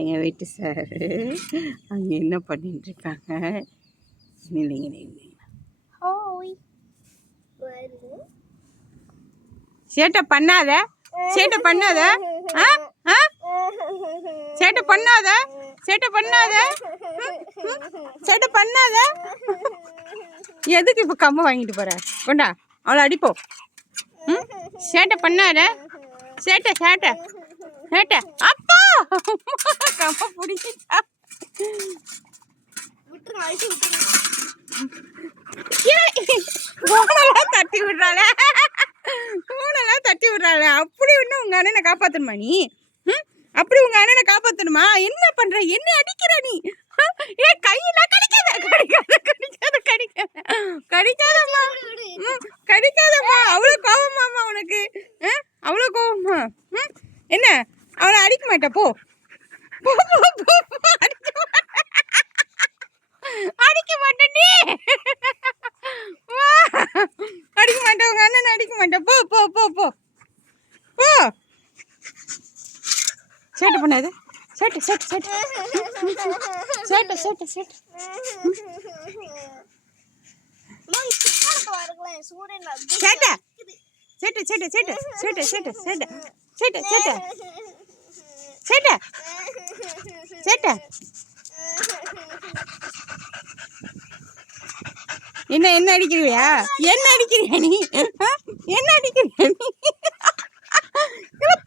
எங்கள் வீட்டு சார் அங்கே என்ன பண்ணிட்டு இருக்காங்க? சேட்டை பண்ணாத, சேட்டை பண்ணாத, சேட்டை பண்ணாத, சேட்டை பண்ணாத, சேட்டை பண்ணாத. எதுக்கு இப்போ கம்பை வாங்கிட்டு போற? கொண்டா, அவளை அடிப்போம். சேட்டை பண்ணாத, சேட்டை சேட்டை சேட்டை. அப்பா கம்பை பிடிச்சிட்டா. ஊனெல்லாம் தட்டி விடுறாளே, ஊனெல்லாம் தட்டி விடுறாளே. அப்படி ஒன்றும் உங்க அண்ணனை காப்பாற்றணுமா நீ? அப்படி உங்க அண்ணனை காப்பாற்றணுமா? என்ன பண்ற? என்ன அடிக்கிற நீ? ஏ கையெல்லாம் கடிக்காத, கடிக்காத, கடிக்காத, கடிக்காத, கடிக்காதம்மா, கடிக்காதம்மா. அவ்வளோ கோவமாம்மா உனக்கு? அவ்வளோ கோவமா? என்ன அவளை அடிக்க மாட்டா? போ போ போ போ, அடிக்க மாட்டேன் நீ, அடிக்க மாட்டேன். உங்க அண்ணன் அடிக்க மாட்டேன். போ போ போ போ போ. சேட்டை பண்ணாது, சேட்டை சேட்டை சேட்டை சேட்டை சேட்டை சேட்டை. சேட்டை சேட்டை சேட்டை சேட்டை சேட்டை சேட்டை சேட்டை சேட்டை சேட்டை சேட்டை சேட்டை. என்ன என்ன அடிக்கிறியா? என்ன அடிக்கிறியா நீ? என்ன அடிக்கிறியா நீ?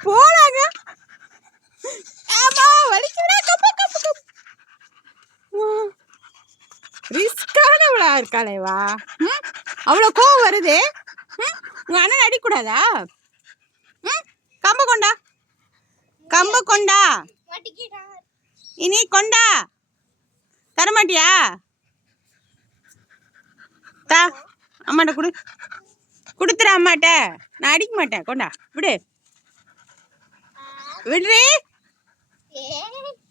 போலாங்க. ஆமா வலிக்குடா. கப்ப கப்ப கப்ப. ரிஸ்கானவளா இருக்காளேவா? அவ்வளோ கோவம் வருது. உங்க அண்ணன் அடிக்கூடாதா? கம்ப கொண்டா, கம்ப கொண்டா, இனி கொண்டா. தரமாட்டியா? தா அம்மாட்ட கொடு, கொடுத்துற அம்மாட்ட. நான் அடிக்க மாட்டேன். கொண்டா விடு, விடுறே.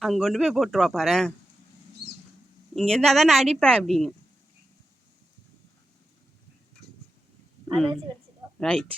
அங்கே கொண்டு போய் போட்டுருவா பாரு. இங்கே இருந்தால் தான் நான் அடிப்பேன் அப்படின்னு. ரைட்.